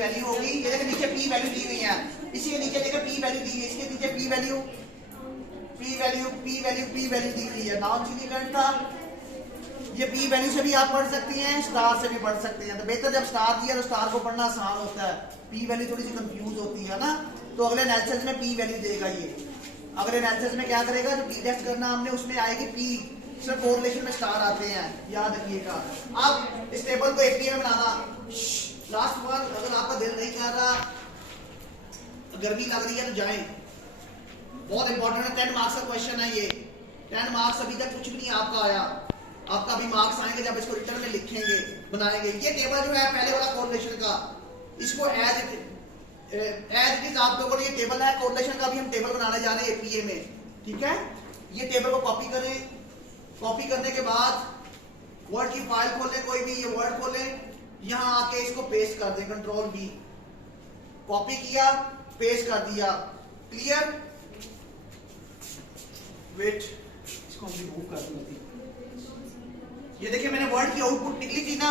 Value होगी, ये देखिए नीचे पी वैल्यू दी हुई है, इसी के नीचे देखिए पी वैल्यू दी है, इसके नीचे पी वैल्यू दी हुई है, नॉन सिग्निफिकेंट था। ये पी वैल्यू से भी आप पढ़ सकती हैं, स्टार से भी पढ़ सकते हैं। तो बेहतर जब स्टार दिया तो स्टार को पढ़ना आसान होता है, पी वैल्यू थोड़ी सी कंफ्यूज होती है ना। तो अगले एनालिसिस में पी वैल्यू देगा ये, अगले एनालिसिस में क्या करेगा, जो पी टेस्ट करना हमने उसमें आएगी पी, सिर्फ कोरिलेशन में स्टार आते हैं, याद रखिएगा। अब इस टेबल को एपीए में बनाना, लास्ट वन, अगर आपका दिल नहीं कर रहा, गर्मी लग रही है तो जाएं, बहुत इंपॉर्टेंट है, 10 मार्क्स का क्वेश्चन है ये, 10 मार्क्स अभी तक कुछ भी नहीं आपका आया, आपका अभी मार्क्स आएंगे जब इसको रिटर्न में लिखेंगे, बनाएंगे। ये टेबल जो है पहले वाला कोरिलेशन का, इसको एज इट इज आप लोगों ने, ये टेबल है कोरिलेशन का, भी हम टेबल बनाने जा रहे हैं एपीए में, ठीक है। ये टेबल को कॉपी करें, कॉपी करने के बाद वर्ड की फाइल खोलें, कोई भी ये वर्ड खोलें, यहां आके इसको पेस्ट कर दें, कंट्रोल बी, कॉपी किया, पेस्ट कर दिया, क्लियर। वेट, इसको हम रिमूव कर देते हैं। ये देखिए मैंने वर्ड की आउटपुट निकली थी ना,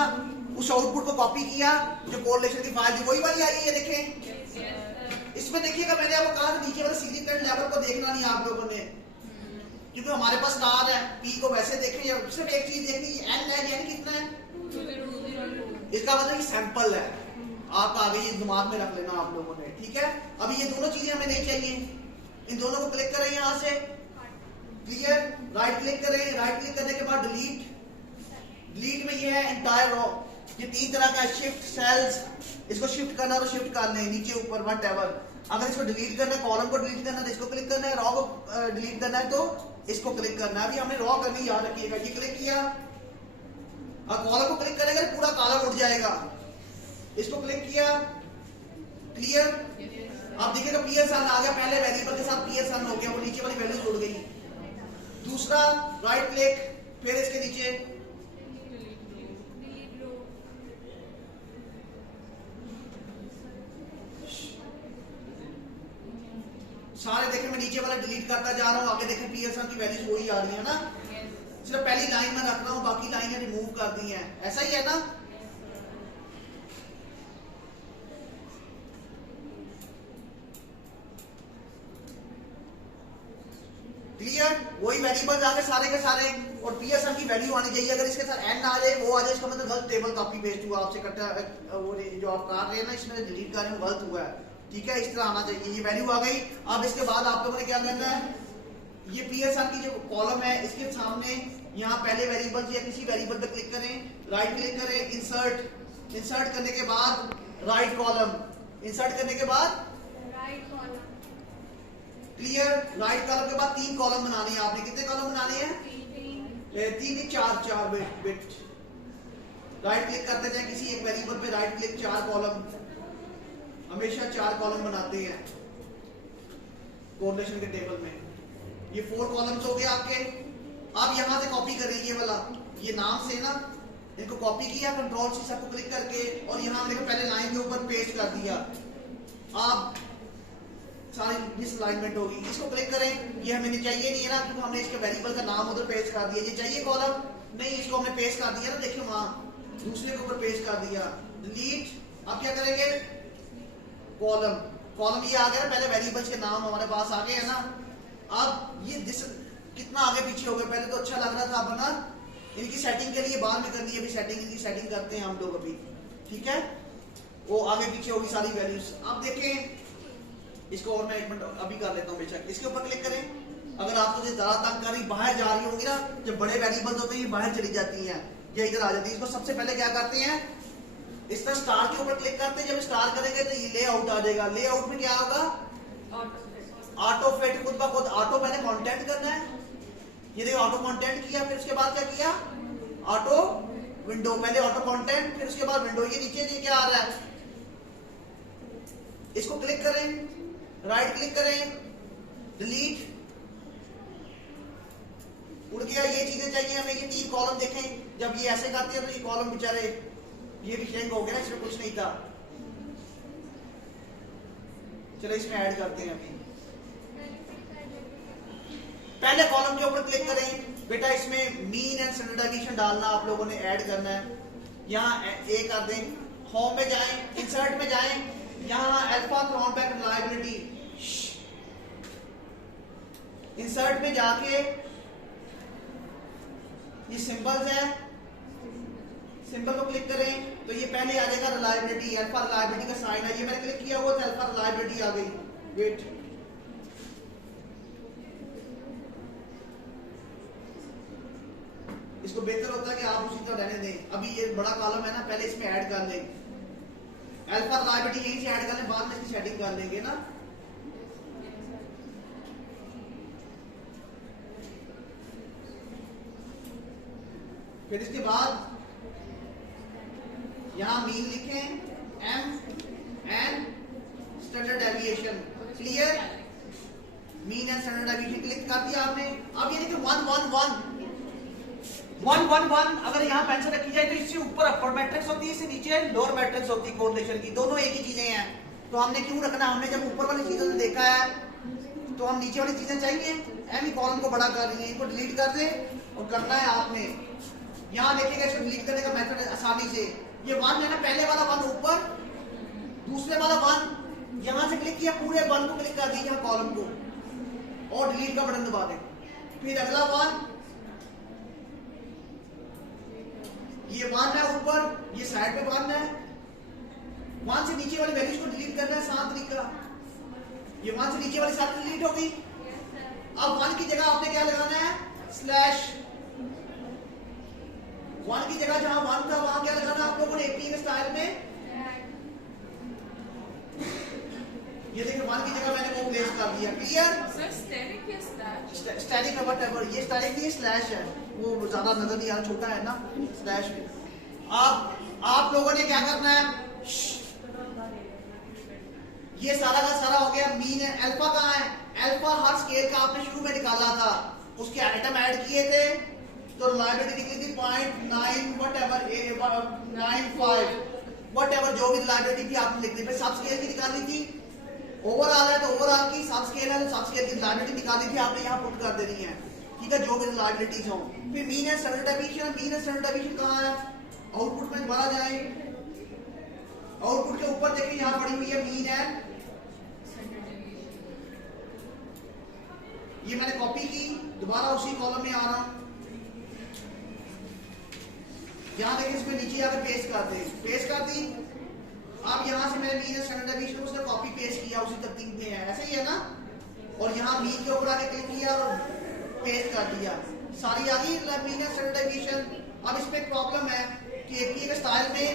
उस आउटपुट को कॉपी किया, जो कोरिलेशन की फाइल थी वही वाली आई है, ये देखें। इसमें देखिएगा मैंने आपको कहा था नीचे वाले सिग्निफिकेंट लेवल को देखना नहीं आप लोगों ने, क्योंकि हमारे पास स्टार है, पी को वैसे देखें, या सिर्फ एक चीज देखनी, एन है, यानी कितना है, इसका मतलब सैंपल है, आप आगे ये दिमाग में रख लेना आप लोगों ने, ठीक है। अभी ये दोनों चीजें हमें नहीं चाहिए, इन दोनों को क्लिक करें यहां से, क्लियर, राइट क्लिक करें, राइट क्लिक करने के बाद डिलीट, डिलीट में ये है एंटायर रो, ये 3 तरह का शिफ्ट सेल्स, इसको शिफ्ट करना तो शिफ्ट कर लें नीचे ऊपर व्हाटएवर, अगर इसको डिलीट करना है, कॉलम को डिलीट करना है तो इसको क्लिक करना है, रॉ को डिलीट करना है तो इसको क्लिक करना है। अभी हमने रॉ करनी, याद रखिएगा, ये क्लिक किया, और कॉलम को क्लिक करेंगे तो पूरा कॉलम उठ जाएगा, इसको क्लिक किया, क्लियर। अब देखिएगा पीएल सन आ गया, पहले वेरिएबल के साथ पीएल सन हो गया, वो नीचे वाली वैल्यू जुड़ गई। दूसरा राइट क्लिक, फिर इसके नीचे सारे देखें, मैं नीचे वाला डिलीट करता जा रहा हूं, आगे देखें पीएसआर की वैल्यूज वही आ रही है ना, सिर्फ पहली लाइन में रख रहा हूं, बाकी लाइनें रिमूव कर दी हैं, ऐसा ही है ना। क्लियर, वही वेरिएबल्स आगे सारे के सारे, और पीएसआर की वैल्यू आनी चाहिए, अगर इसके साथ एन आ जाए, वो आ जाए, इसका मतलब गलत टेबल कॉपी पेस्ट हुआ आपसे, कटा वो जो आप कर रहे हैं ना, इसमें डिलीट कर रहे हैं, गलत हुआ है, ठीक है, इस तरह आना चाहिए। ये वैल्यू आ गई। अब इसके बाद आप लोगों ने क्या करना है, ये पीएसआर की जो कॉलम है, इसके सामने यहाँ पहले वेरिएबल या किसी वेरिएबल पे क्लिक करें, राइट क्लिक करें, इंसर्ट, इंसर्ट करने के बाद राइट कॉलम, इंसर्ट करने के बाद right column, clear, right column के बाद 3 कॉलम बनाने हैं आपने, कितने कॉलम बनाने हैं, 3 नहीं 4 बिट, राइट क्लिक करते जाए किसी एक वेरिएबल पे, राइट क्लिक, 4 कॉलम, हमेशा 4 कॉलम बनाते हैं कोरिलेशन के टेबल में। ये 4 कॉलम्स हो गए आपके। अब यहां से कॉपी करें, ये वाला, ये नाम से ना, इनको कॉपी किया, कंट्रोल सी सबको क्लिक करके, और यहां देखो पहले लाइन के ऊपर पेस्ट कर दिया, अब सारी मिसअलाइनमेंट होगी, इसको क्लिक करें, ये हमें चाहिए नहीं है ना, क्योंकि हमने इसके वेरिएबल का नाम उधर पेस्ट कर दिया, ये चाहिए कॉलम नहीं, इसको हमने पेस्ट कर दिया ना, देखिए वहां दूसरे के ऊपर पेस्ट कर दिया, डिलीट। अब क्या करेंगे, कॉलम, कॉलम ये आ गया ना, पहले वेरिएबल्स के नाम हमारे पास आ गए हैं ना। अब ये कितना आगे पीछे हो गया, पहले तो अच्छा लग रहा था, अब ना इनकी सेटिंग के लिए बाद में करनी है, अभी सेटिंग, इनकी सेटिंग करते हैं हम लोग अभी, ठीक है, वो आगे पीछे होगी सारी वैल्यूज। अब देखें इसको, और मैं 1 मिनट अभी कर लेता हूँ बेशक, इसके ऊपर क्लिक करें, अगर आपको ज्यादा तंग कर रही, बाहर जा रही होंगी ना, जब बड़े वेरिएबल्स होते हैं ये बाहर चली जाती हैं या इधर आ जाती है, इसको सबसे पहले क्या करते हैं, इस तरह स्टार के ऊपर क्लिक करते हैं, जब स्टार करेंगे तो ये लेआउट आ जाएगा, लेआउट में क्या होगा, ऑटो फिट, खुद ब खुद ऑटो, पहले कंटेंट करना है, ये देखो ऑटो कंटेंट किया, फिर उसके बाद क्या किया, ऑटो विंडो, पहले ऑटो कंटेंट, फिर उसके बाद विंडो, ये नीचे क्या आ रहा है, इसको क्लिक करें, राइट क्लिक करें, डिलीट, उड़ गया, ये चीजें चाहिए हमें, ये 3 कॉलम देखें, जब ये ऐसे करते हैं तो ये कॉलम बेचारे ये भी शेंग हो गया ना, इसमें कुछ नहीं था, चलो इसमें ऐड करते हैं अभी। पहले कॉलम के ऊपर क्लिक करें बेटा, इसमें मीन एंड स्टैंडर्ड डेविएशन डालना आप लोगों ने, ऐड करना है, यहाँ ए कर दें, होम में जाएं, इंसर्ट में जाएं, यहाँ अल्फा थ्रोनबैक रिलायबिलिटी, इंसर्ट में जाके ये सिंबल्स है, सिंबल को क्लिक करें तो ये पहले आ जाएगा रिलायबिलिटी, अल्फा रिलायबिलिटी का साइन है, ये मैंने क्लिक किया हुआ था, अल्फा रिलायबिलिटी आ गई। वेट, इसको बेहतर होता है कि आप उसी तरह रहने दें, अभी ये बड़ा कॉलम है ना, पहले इसमें ऐड कर लें, अल्फा रिलायबिलिटी यहीं से ऐड कर लें, बाद में इसकी सेटिंग कर लेंगे ना। फिर इसके बाद यहां मीन लिखें, M and standard deviation, clear, mean and standard deviation click कर दिया आपने। अब ये देखिए 1 अगर यहाँ पेंसिल रखी जाए तो इससे ऊपर अपर मैट्रिक्स होती है, इससे नीचे लोअर मैट्रिक्स होती है कोरिलेशन की, दोनों एक ही चीजें हैं। तो हमने क्यों रखना, हमने जब ऊपर वाली चीजों से देखा है तो हम नीचे वाली चीजें चाहिए, एम ही कॉलम को बड़ा कर रही है, इनको डिलीट कर दे और करना है आपने। यहाँ देखिएगा इसको डिलीट करने का मेथड आसानी से, ये 1 है ना, पहले वाला 1 ऊपर, दूसरे वाला 1 यहां से क्लिक किया, पूरे 1 को क्लिक कर दीजिए कॉलम को और डिलीट का बटन दबा दें। फिर अगला 1, ये 1 है ऊपर, ये साइड पे 1 है, 1 से नीचे वाली वैल्यूज को डिलीट करना है, 7 तरीका, ये 1 से नीचे वाली सारी डिलीट हो गई। अब 1 की जगह आपने क्या लगाना है, स्लैश, 1 की जगह जहां 1 था वहां क्या लगाना आप लोगों ने एपी के स्टाइल में, ये देखिए 1 की जगह मैंने वो प्लेस कर दिया, क्लियर। स्टैटिक है व्हाटएवर, ये स्टैटिक नहीं स्लैश है, वो ज्यादा नजर नहीं आ रहा, छोटा है ना स्लैश में। आप लोगों ने क्या करना है, ये सारा का सारा हो गया, मीन है, अल्फा कहाँ है, अल्फा हर स्केल का आपने शुरू में निकाला था, उसके आइटम ऐड किए थे तो रिलायबिलिटी निकली थी 0.9 व्हाटएवर 95 व्हाटएवर, जो भी रिलायबिलिटी थी आपने लिख दी। फिर सब स्केल की निकाली थी, ओवरऑल है तो ओवरऑल की, सब स्केल है तो सब स्केल की रिलायबिलिटी निकाली थी आपने, यहाँ पुट कर देनी है, ठीक है, जो भी रिलायबिलिटीज हो। फिर mean and standard deviation, mean and standard deviation कहाँ है, आउटपुट में दोबारा जाए, आउटपुट के ऊपर देखिए यहाँ पड़ी हुई है मीन एंड, ये मैंने कॉपी की, दोबारा उसी कॉलम में आ रहा हूं, यहाँ देखिए इसमें नीचे आकर पेस्ट कर दे, पेस्ट कर दी। अब यहाँ से मैंने मीन स्टैंडर्ड डेविएशन उसने कॉपी पेस्ट किया, उसी तरतीब में है, ऐसे ही है ना, और यहाँ मीन के ऊपर आके क्लिक किया और पेस्ट कर दिया, सारी आ गई मीन स्टैंडर्ड डेविएशन। अब इस पे एक प्रॉब्लम है कि एपीए के स्टाइल में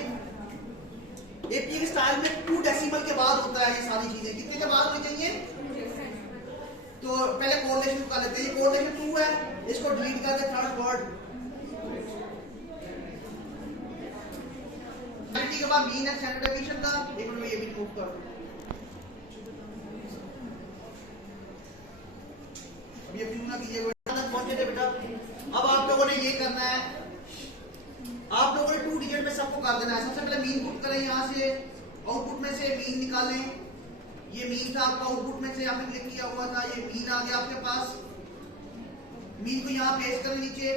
2 डेसिमल के बाद होता है, ये सारी चीजें कितने के बाद होनी चाहिए, तो पहले कोरिलेशन कर लेते हैं, कोरिलेशन 2 है, इसको डिलीट कर दे, थर्ड वर्ड के बाद मीन एंड स्टैंडर्ड डेविएशन का, एक मिनट में ये भी मूव कर दूं, अब ये क्यों ना कीजिएगा पहुंचे थे बेटा। अब आप लोगों ने ये करना है, आप लोगों ने 2 डिजिट में सबको कर देना है। सबसे पहले मीन पुट करें, यहाँ से आउटपुट में से मीन निकालें, ये मीन था आपका, आउटपुट में से आपने क्लिक किया हुआ था, ये मीन आ गया आपके पास, मीन को यहाँ पेस्ट करें नीचे,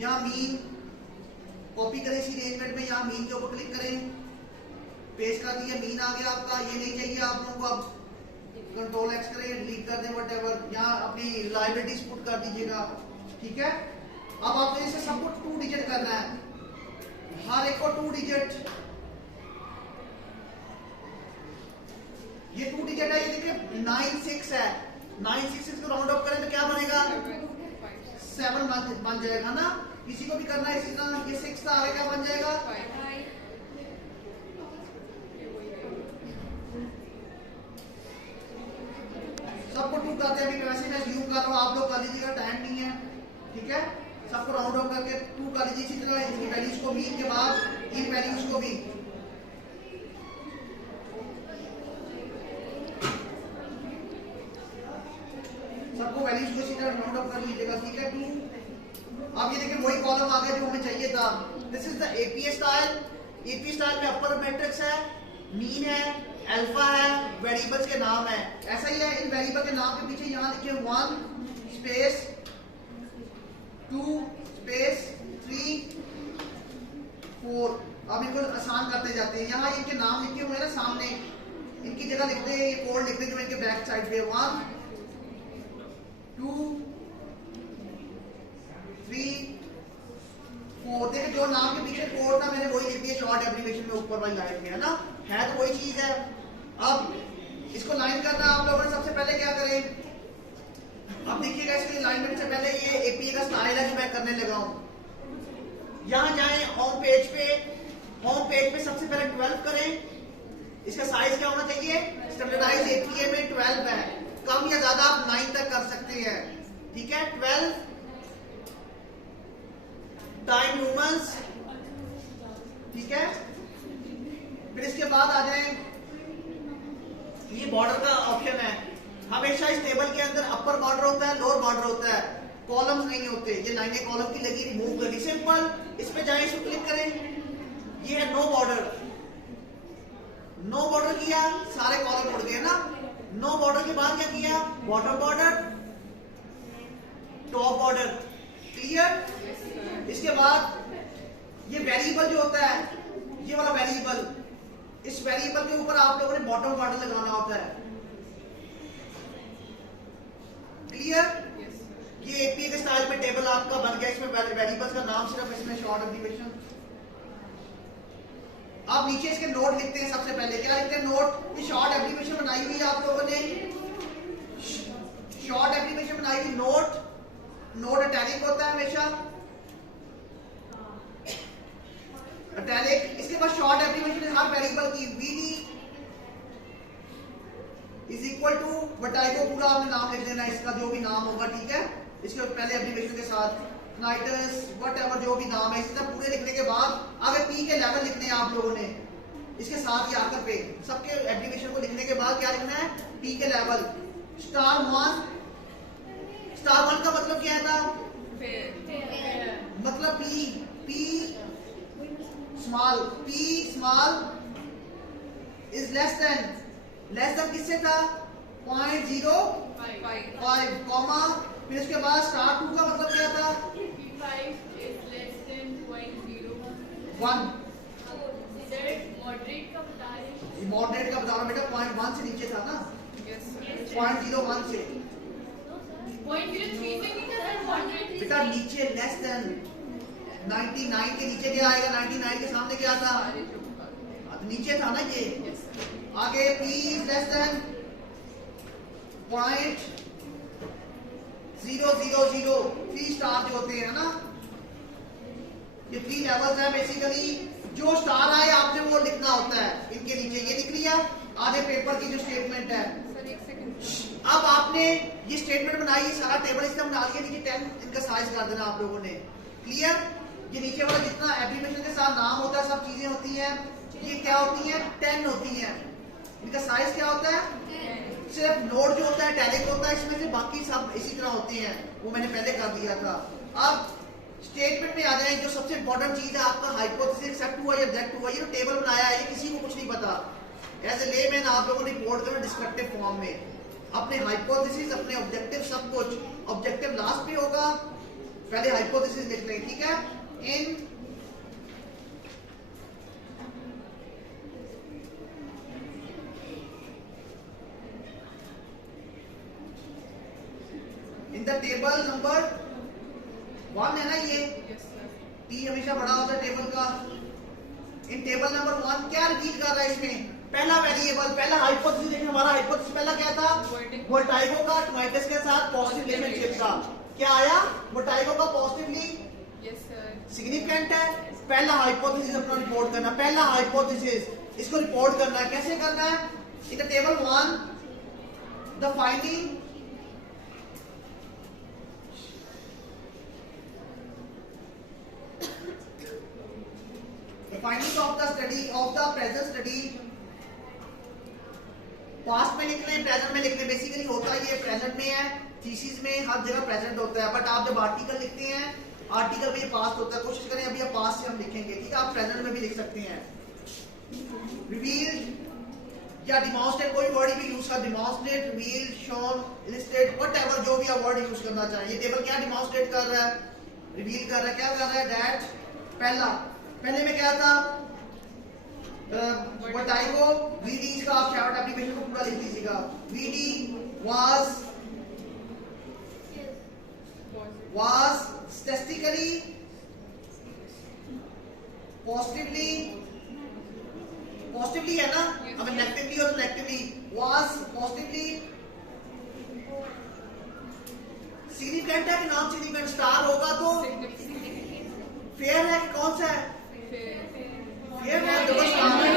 यहाँ मीन कॉपी करें इसी अरेंजमेंट में, यहाँ मीन के ऊपर क्लिक करें, पेस्ट कर दिया, मीन आ गया आपका, ये नहीं चाहिए आप लोगों को, अब कंट्रोल एक्स करें, डिलीट कर दें व्हाटएवर, यहाँ अपनी लाइब्रेरीज पुट कर दीजिएगा, ठीक है। अब आपको इसे सबको 2 डिजिट करना है, हर एक को 2 डिजिट, ये 2 डिजिट है, ये देखिए 96 है, 966 को राउंड ऑफ करें तो क्या बनेगा, 7 बन जाएगा ना। किसी को भी करना है इसी तरह, ये 6 था, आगे क्या बन जाएगा, सबको 2 करते हैं। अभी वैसे मैं यूज कर रहा हूँ, आप लोग कर लीजिएगा, टाइम नहीं है, ठीक है। सबको राउंड ऑफ करके 2 कर लीजिए इसी तरह, इनकी वैल्यूज को मीन के बाद इन वैल्यूज को भी, सबको वैल्यूज को इसी तरह राउंड ऑफ कर लीजिएगा, ठीक है। 2 अब ये देखिए वही कॉलम आ गया जो हमें चाहिए था, this is the AP style. AP style में अपर मैट्रिक्स है, मीन है, अल्फा है, वेरिएबल्स के नाम है, ऐसा ही है। इन वेरिएबल के नाम के पीछे यहाँ लिखे 1 स्पेस 2 स्पेस 3 4, अब इनको जाते हैं। यहाँ इनके नाम लिखे हुए हैं ना सामने, इनकी जगह लिखते हैं, ये कोड लिखते हैं जो इनके बैक साइड पे 1 2 3 4। देखिए जो नाम के पीछे कोड था मैंने वही लिख दिया शॉर्ट एब्रिविएशन में ऊपर वाली लाइन में, है ना, है तो वही चीज है। अब इसको लाइन करना आप लोगों ने सबसे पहले क्या करें, अब देखिएगा इसके अलाइनमेंट से पहले ये एपीए का स्टाइल है जो मैं करने लगा हूं। यहां जाएं होम पेज पे सबसे पहले 12 करें। इसका साइज क्या होना चाहिए, स्टैंडर्डाइज एपीए में 12 है, कम या ज्यादा आप 9 तक कर सकते हैं, ठीक है। 12 टाइम ह्यूमंस, ठीक है। फिर इसके बाद आ जाए, ये बॉर्डर का ऑप्शन है। हमेशा इस टेबल के अंदर अपर बॉर्डर होता है, लोअर बॉर्डर होता है, कॉलम्स नहीं होते। ये लाइनें कॉलम की लगी, रिमूव करनी सिंपल। इस पे जाए, इसको क्लिक करें, ये है नो बॉर्डर। नो बॉर्डर किया, सारे कॉलम उड़ गए ना। नो बॉर्डर के बाद क्या किया, bottom border, top border, clear. इसके बाद ये वेरिएबल जो होता है, ये वाला वेरिएबल, इस वेरिएबल के ऊपर आप लोगों ने बॉटम बॉर्डर लगाना होता है, क्लियर। ये एपीए के स्टाइल में टेबल आपका बन गया। इसमें वेरिएबल्स का नाम सिर्फ इसमें शॉर्ट एब्रिविएशन। आप नीचे इसके नोट लिखते हैं सबसे पहले, क्या लिखते हैं, नोट। ये शॉर्ट एब्रिविएशन बनाई हुई है आप लोगों ने, शॉर्ट एब्रिविएशन बनाई हुई नोट। नोट इटैलिक होता है हमेशा, इटैलिक। इसके बाद शॉर्ट एब्रिविएशन हर वेरिएबल की VD is equal to vertigo, पूरा आपने नाम लिख देना इसका, जो भी नाम होगा, ठीक है। इसके पहले एब्रिविएशन के साथ नाइटस व्हाटएवर जो भी नाम है, इसका पूरे लिखने के बाद आगे पी के लेवल लिखने हैं आप लोगों ने, इसके साथ ही आकर पे सबके एब्रिविएशन को लिखने के बाद क्या लिखना है, पी के लेवल। स्टार 1, स्टार 1 का मतलब क्या था, मतलब P small is less than किससे था, 0.05, कॉमा, फिर उसके बाद स्टार 2 का मतलब क्या था, 1। मॉडरेट का बता रहा बेटा, 0.1 से नीचे था ना, 0.01 से बेटा नीचे, लेस देन 99 के नीचे क्या आएगा, 99 के सामने क्या था, नीचे था ना ये। आगे P is less than 0.000, 3 star जो होते हैं ना, ये 3 लेवल्स है बेसिकली। जो स्टार आए आपने वो लिखना होता है इनके नीचे, ये लिख लिया। आधे पेपर की जो स्टेटमेंट है, अब आपने ये स्टेटमेंट बनाई, सारा टेबल इसमें डाल के नीचे 10 इनका साइज कर देना आप लोगों ने, क्लियर। ये नीचे वाला जितना एब्रिविएशन के साथ नाम होता है, सब चीजें होती हैं, ये क्या होती है, 10 होती है। इनका साइज क्या होता है, सिर्फ नोट जो होता है टैलिक होता है इसमें से, बाकी सब इसी तरह होते हैं, वो मैंने पहले कर दिया था। अब स्टेटमेंट में आ जाए, जो सबसे इंपॉर्टेंट चीज है आपका हाइपोथेसिस एक्सेप्ट हुआ या रिजेक्ट हुआ। ये जो टेबल बनाया है ये किसी को कुछ नहीं पता, एज ए लेमैन आप लोगों ने रिपोर्ट करना डिस्क्रिप्टिव फॉर्म में, अपने हाइपोथेसिस, अपने ऑब्जेक्टिव, सब कुछ। ऑब्जेक्टिव लास्ट पे होगा, पहले हाइपोथेसिस लिख लें, ठीक है। इन द टेबल नंबर 1 है ना ये, टी हमेशा बड़ा होता है टेबल का। इन टेबल नंबर 1 क्या रिपीट कर रहा है इसमें, पहला वेरिएबल, पहला हाइपोथेसिस। देखिए हमारा हाइपोथेसिस पहला क्या था, वर्टाइगो का टोमाटस के साथ पॉजिटिव रिलेशनशिप का। क्या आया, वर्टाइगो का पॉजिटिवली सिग्निफिकेंट है। पहला हाइपोथेसिस अपना रिपोर्ट करना, पहला हाइपोथेसिस, इसको रिपोर्ट करना है। कैसे करना है, in the table 1 the finding finding of the study of the present study. Past में लिख लें, प्रेजेंट में लिख लें। बेसिकली होता है ये प्रेजेंट में है, थीसिस में हर जगह प्रेजेंट होता है, बट आप जब आर्टिकल लिखते हैं आर्टिकल में ये पास्ट होता है। कोशिश करें अभी आप पास्ट से हम लिखेंगे, ठीक है। आप प्रेजेंट में भी लिख सकते हैं। रिवील या डिमॉन्स्ट्रेट, कोई वर्ड भी यूज कर, demonstrate, reveal, shown, illustrate, whatever जो भी आप वर्ड यूज करना चाहें। ये टेबल क्या डिमॉन्स्ट्रेट कर रहा है, रिवील कर रहा है, क्या कर रहा है, दैट। पहले में क्या था, वर्टाइगो VD का आप शॉर्ट एप्लीकेशन को पूरा लिख लीजिएगा। VD was statistically positively है ना, अगर नेगेटिवली हो तो नेगेटिवली, was positively सिग्निफिकेंट है कि नॉन सिग्निफिकेंट, स्टार होगा तो फेयर है कि कौन सा है, फेयर है, डबल स्टार है,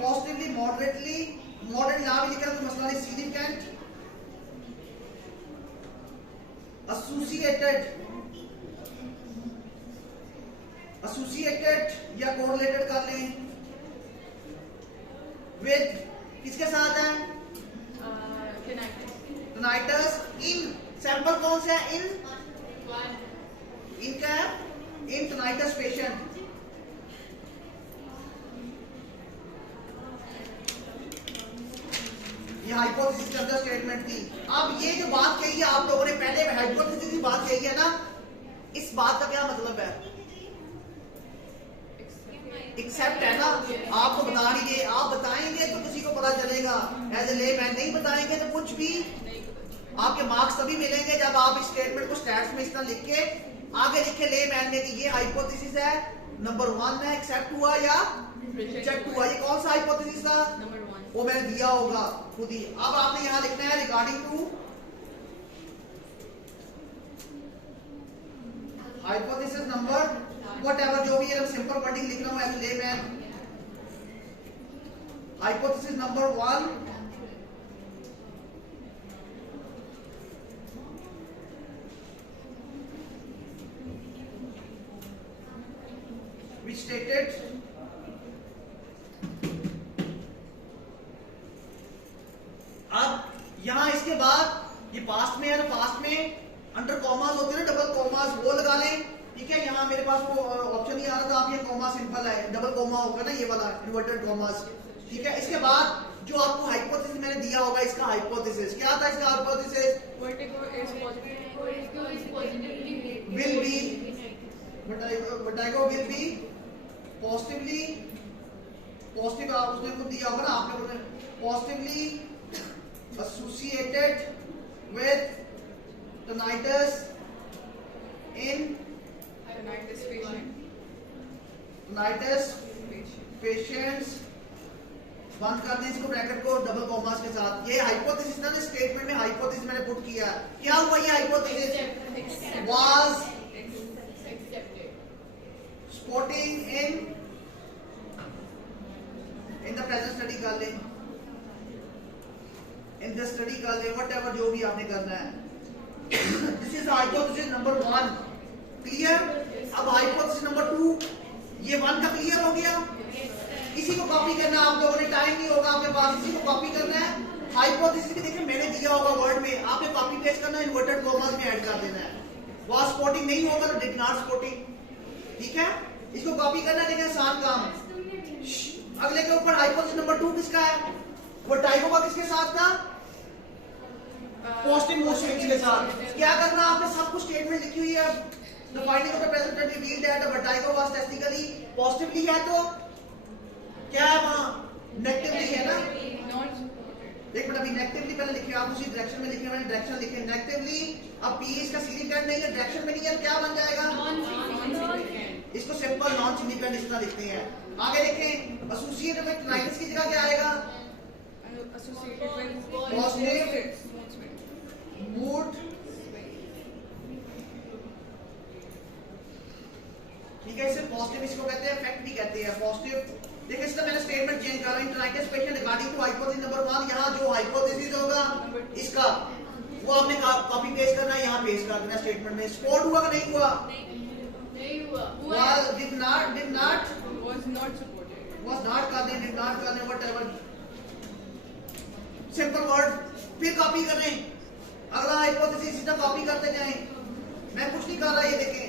पॉजिटिवली, मॉडरेटली, मॉडरेट ना भी लिखा तो मसला नहीं, सिग्निफिकेंट, एसोसिएटेड या कोरिलेटेड कर लें विद, किसके साथ है, टिनाइटस, इन, सैंपल कौन सा है, इनका इन टिनाइटस पेशेंट, ये हाइपोथेसिस के अंदर स्टेटमेंट थी। अब ये जो बात कही है आप लोगों ने, पहले हाइपोथेसिस की बात कही है ना, इस बात का क्या मतलब है, एक्सेप्ट है ना, आपको बता नहीं दे, आप बताएंगे तो किसी को पता चलेगा, एज ए लेमैन नहीं बताएंगे तो कुछ भी, आपके मार्क्स तभी मिलेंगे जब आप इस स्टेटमेंट को स्टैट्स में इस तरह लिख के आगे लिखे लेमैन में कि ये हाइपोथेसिस है, नंबर 1 है, एक्सेप्ट हुआ या रिजेक्ट हुआ, ये कौन सा हाइपोथेसिस था, वो मैंने दिया होगा खुद ही। अब आपने यहां लिखना है regarding to hypothesis number whatever, जो भी है सिंपल वर्डिंग लिख रहा हूं as layman, hypothesis number 1 which stated अब यहां इसके बाद ये पास्ट में है, तो पास्ट में अंडर कॉमास होते हैं ना, डबल कॉमास वो लगा लें, ठीक है। यहां मेरे पास वो ऑप्शन नहीं आ रहा था, आप ये कॉमा सिंपल है, डबल कॉमा होगा ना, ये वाला इन्वर्टेड कॉमास, ठीक है। इसके बाद जो आपको हाइपोथेसिस मैंने दिया होगा, इसका हाइपोथेसिस क्या था, इसका hypothesis Vertigo is positively will be, vertigo will be positively, positive उसने खुद दिया होगा ना, आपने positively associated with tinnitus in tinnitus patients, बंद कर दें इसको ब्रैकेट को डबल कॉमास के साथ। ये हाइपोथेसिस ना, स्टेटमेंट में हाइपोथेसिस मैंने पुट किया, क्या हुआ, ये hypothesis was supporting in the present study कर लें, in the study कर लें, whatever जो भी आपने करना है। This is hypothesis number 1, clear. अब हाइपोथेसिस नंबर 2, ये 1 का क्लियर हो गया, इसी को कॉपी करना, आप लोगों ने टाइम नहीं होगा आपके पास, इसी को कॉपी करना है। हाइपोथेसिस भी देखिए मैंने दिया होगा वर्ड में, आपने कॉपी पेस्ट करना है, इन्वर्टेड कॉमास में ऐड कर देना है, वाज स्पोर्टिंग नहीं होगा तो डिड नॉट स्पोर्टिंग, ठीक है। इसको कॉपी करना है, देखिए आसान काम। अगले के ऊपर हाइपोथेसिस नंबर 2 किसका है, वर्टाइगो का किसके साथ था, पॉजिटिव मोड स्विंग्स के साथ। क्या करना, आपने सब कुछ स्टेटमेंट लिखी हुई है, the finding of the present revealed that the vertigo was statistically positively है, तो क्या है वहां नेगेटिवली है ना, एक मिनट, अभी नेगेटिवली पहले लिखे, आप उसी डायरेक्शन में लिखे, मैंने डायरेक्शन लिखे नेगेटिवली। अब पी इसका सिग्निफिकेंट नहीं है, डायरेक्शन में नहीं है, क्या बन जाएगा, इसको सिंपल नॉन सिग्निफिकेंट इस तरह लिखते हैं। आगे देखें, एसोसिएटेड विद टिनाइटस की जगह क्या आएगा, पॉजिटिव मूड, ठीक है। इसे पॉजिटिव इसको कहते हैं, इफेक्ट भी कहते हैं पॉजिटिव। देखिए इसका मैंने स्टेटमेंट चेंज कर रहा हूं, tinnitus patient regarding to hypothesis number 1, यहां जो हाइपोथेसिस होगा इसका वो आपने कॉपी पेस्ट करना है, यहां पेस्ट कर देना स्टेटमेंट में। स्पोर्ट हुआ कि नहीं हुआ, नहीं हुआ, did not was not supported, was not कर दें, did not कर दें, whatever सिंपल वर्ड, फिर कॉपी कर लें, अगला हाइपोथेसिस सीधा कॉपी करते जाएं, मैं कुछ नहीं कर रहा, ये देखें।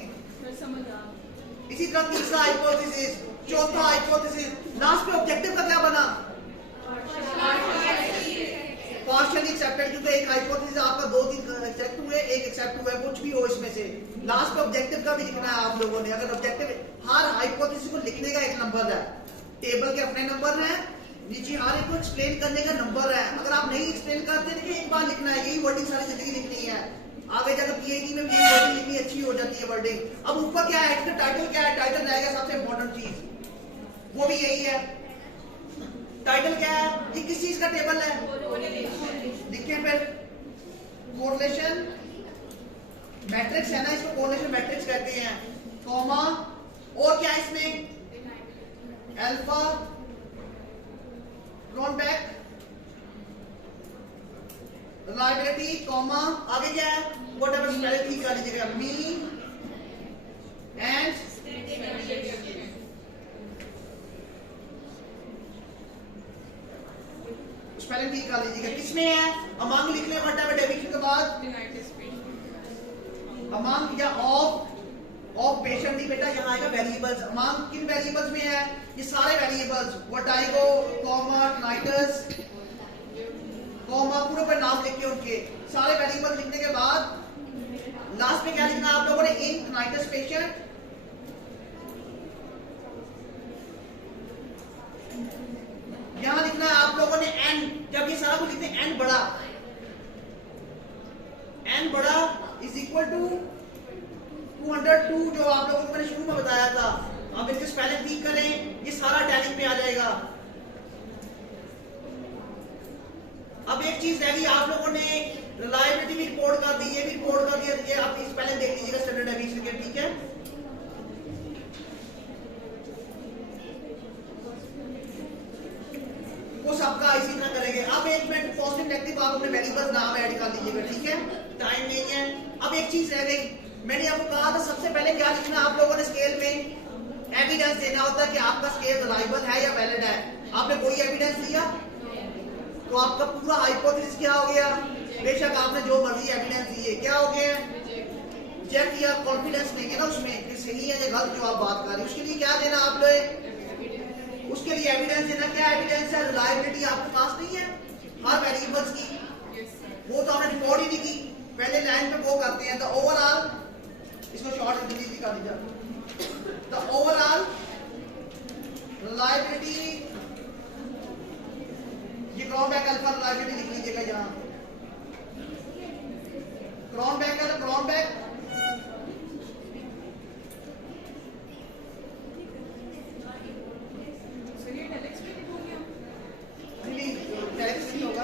समझ आ। इसी तरह तीसरा हाइपोथेसिस, चौथा हाइपोथेसिस, लास्ट पे ऑब्जेक्टिव का क्या बना, पार्शियली एक्सेप्टेड, क्योंकि एक हाइपोथेसिस आपका 2-3 एक्सेप्ट हुए, एक एक्सेप्ट हुआ है, कुछ भी हो इसमें से। लास्ट पे ऑब्जेक्टिव का भी लिखना है आप लोगों ने, अगर ऑब्जेक्टिव, हर हाइपोथेसिस को लिखने का एक नंबर है, टेबल के अपने नंबर हैं, नीचे हर एक को एक्सप्लेन करने का नंबर है। अगर आप नहीं एक्सप्लेन करते देखिए एक बार लिखना है, यही वर्डिंग सारी जिंदगी लिखनी है। आगे जाकर पीएचडी में यही वर्डिंग लिखनी अच्छी हो जाती है वर्डिंग। अब ऊपर क्या है, इसका टाइटल क्या है, टाइटल रहेगा सबसे इंपॉर्टेंट चीज, वो भी यही है। टाइटल क्या है, ये किस चीज का टेबल है, देखिए फिर कोरिलेशन मैट्रिक्स है ना, इसको कोरिलेशन मैट्रिक्स कहते हैं, कॉमा और क्या है इसमें अल्फा क्रोनबेक रिलायबिलिटी कॉमा आगे क्या है, व्हाटएवर स्पेलिंग ठीक कर लीजिएगा, मीन एंड स्पेलिंग ठीक कर लीजिएगा। किसमें है, अमंग लिख लें व्हाटएवर डेफिनेशन के बाद, अमंग या ऑफ पेशेंट नहीं बेटा, यहाँ आएगा वेरिएबल्स। अमंग किन वेरिएबल्स में है, ये सारे variables, vertigo comma tinnitus comma पूरे पर नाम लिख के उनके सारे वेरिएबल लिखने के बाद लास्ट में क्या लिखना आप लोगों ने, इन टिनाइटस पेशेंट यहां लिखना है आप लोगों ने एन, जब ये सारा कुछ लिखते हैं एन बड़ा, एन बड़ा इज इक्वल टू 202 जो आप लोगों को मैंने शुरू में बताया था। अब इसके स्पेलिंग ठीक करें, ये सारा टैलिंग में आ जाएगा। अब एक चीज रह गई, आप लोगों ने रिलायबिलिटी भी रिपोर्ट कर दी, ये भी रिपोर्ट कर दिया, ये आप इस स्पेलिंग देख लीजिएगा स्टैंडर्ड डेविएशन के, ठीक है। वो सबका इसी तरह करेंगे। अब एक मिनट पॉजिटिव नेगेटिव आप अपने वेरिएबल्स नाम ऐड कर लीजिएगा, ठीक है, टाइम नहीं है। अब एक चीज रह गई, मैंने आपको कहा था सबसे पहले क्या लिखना आप लोगों ने स्केल में एविडेंस देना होता है कि आपका स्केल रिलायबल है या वैलिड है। आपने कोई एविडेंस दिया तो आपका पूरा हाइपोथेसिस क्या हो गया, बेशक आपने जो मर्जी एविडेंस दिए क्या हो गया, चेक किया, कॉन्फिडेंस नहीं है ना उसमें कि सही है या गलत जो आप बात कर रहे हैं। उसके लिए क्या देना आप लोग, उसके लिए एविडेंस देना। क्या एविडेंस है, रिलायबिलिटी आपके पास नहीं है हर वेरिएबल्स की, वो तो आपने रिकॉर्ड ही नहीं की। पहले लाइन पे वो करते हैं, द ओवरऑल, इसको शॉर्ट जल्दी कर दीजिए, द ओवरऑल रिलायबिलिटी, ये क्रोनबेक अल्फा रिलायबिलिटी लिख लीजिएगा यहाँ, क्रोनबेक है तो क्रोनबेक होगा,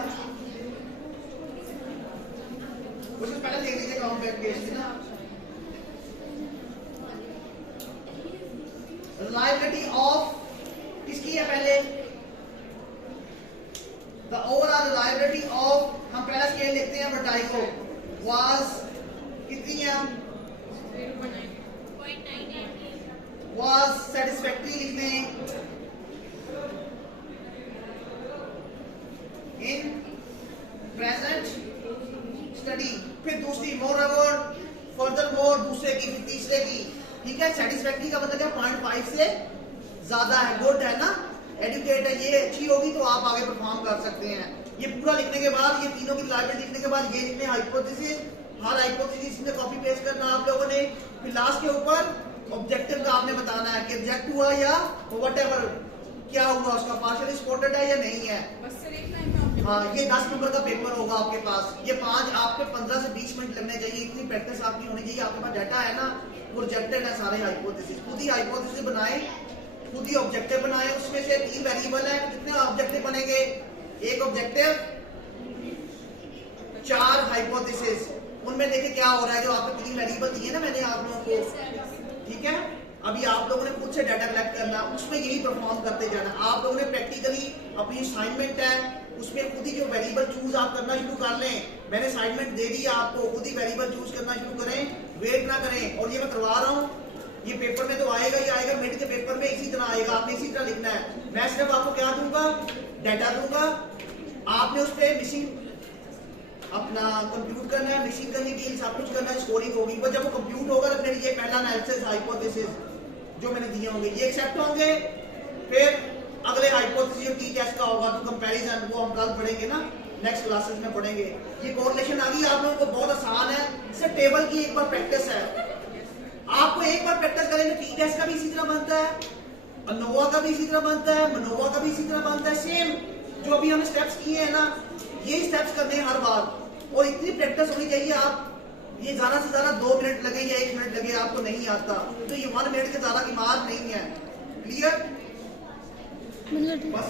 उससे पहले देख लीजिए क्रोनबेक केस ना। रिलायबिलिटी ऑफ किसकी है पहले, द ओवरऑल रिलायबिलिटी ऑफ, हम पहला स्केल लिखते हैं वर्टाइगो वाज कितनी है, वाज सेटिस्फैक्टरी लिखते हैं इन प्रेजेंट स्टडी। फिर दूसरी मोर अवर, फर्दर मोर दूसरे की, फिर तीसरे की, ठीक है। सेटिस्फैक्टरी का मतलब क्या, 0.5 से ज्यादा है, गुड है ना, एडुकेट है, ये अच्छी होगी तो आप आगे परफॉर्म कर सकते हैं। ये पूरा लिखने के बाद, ये तीनों की रिलायबिलिटी लिखने के बाद ये लिखने हाइपोथेसिस, हर हाइपोथेसिस में कॉपी पेस्ट करना आप लोगों ने। फिर लास्ट के ऊपर ऑब्जेक्टिव का आपने बताना है कि रिजेक्ट हुआ या व्हाटएवर क्या हुआ, उसका पार्शियली सपोर्टेड है या नहीं है। हाँ, ये 10 नंबर का पेपर होगा आपके पास, ये 5 आपके 15 से 20 मिनट लगने चाहिए, इतनी प्रैक्टिस आपकी होनी चाहिए। आपके पास डाटा है ना, वो रिजेक्टेड है सारे हाइपोथेसिस, खुद ही हाइपोथेसिस बनाए, खुद ही ऑब्जेक्टिव बनाए, उसमें से 3 वेरिएबल है, कितने ऑब्जेक्टिव बनेंगे, एक ऑब्जेक्टिव 4 हाइपोथेसिस, उनमें देखे क्या हो रहा है, जो आपके 3 वेरिएबल दिए ना मैंने आप लोगों को, ठीक है। अभी आप लोगों ने खुद से डाटा कलेक्ट करना, उसमें यही परफॉर्म करते जाना। आप लोगों ने प्रैक्टिकली अपनी असाइनमेंट है, उसमें खुद ही जो वेरिएबल चूज आप करना शुरू कर लें। मैंने असाइनमेंट दे दी आपको, खुद ही वेरिएबल चूज करना शुरू करें, वेट ना करें। और ये मैं करवा रहा हूँ, ये पेपर में तो आएगा ही आएगा, मिड के पेपर में इसी तरह आएगा, आपने इसी तरह लिखना है। मैं सिर्फ आपको क्या दूंगा, डाटा दूंगा, आपने उस पर मिसिंग अपना कंप्यूट करना है, मिसिंग करनी थी, सब कुछ करना है, स्कोरिंग होगी। पर जब वो कंप्यूट होगा तो फिर ये पहला एनालिसिस हाइपोथेसिस जो मैंने दिए होंगे ये एक्सेप्ट होंगे। फिर अगले हाइपोथेसिस जो टी टेस्ट का होगा तो कंपैरिजन, वो हम कल पढ़ेंगे ना, नेक्स्ट क्लासेस में पढ़ेंगे। ये कोरिलेशन आ गई आप लोगों को, बहुत आसान है, सिर्फ टेबल की एक बार प्रैक्टिस है। आपको एक बार प्रैक्टिस करेंगे, टी टेस्ट का भी इसी तरह बनता है, अनोवा का भी इसी तरह बनता है, मनोवा का भी इसी तरह बनता है। सेम जो अभी हमने स्टेप्स किए हैं ना, यही स्टेप्स करने हैं हर बार, और इतनी प्रैक्टिस होनी चाहिए। आप ये ज्यादा से ज्यादा 2 मिनट लगे या 1 मिनट लगे, आपको नहीं आता तो ये 1 मिनट के ज्यादा की मार नहीं है। क्लियर? बस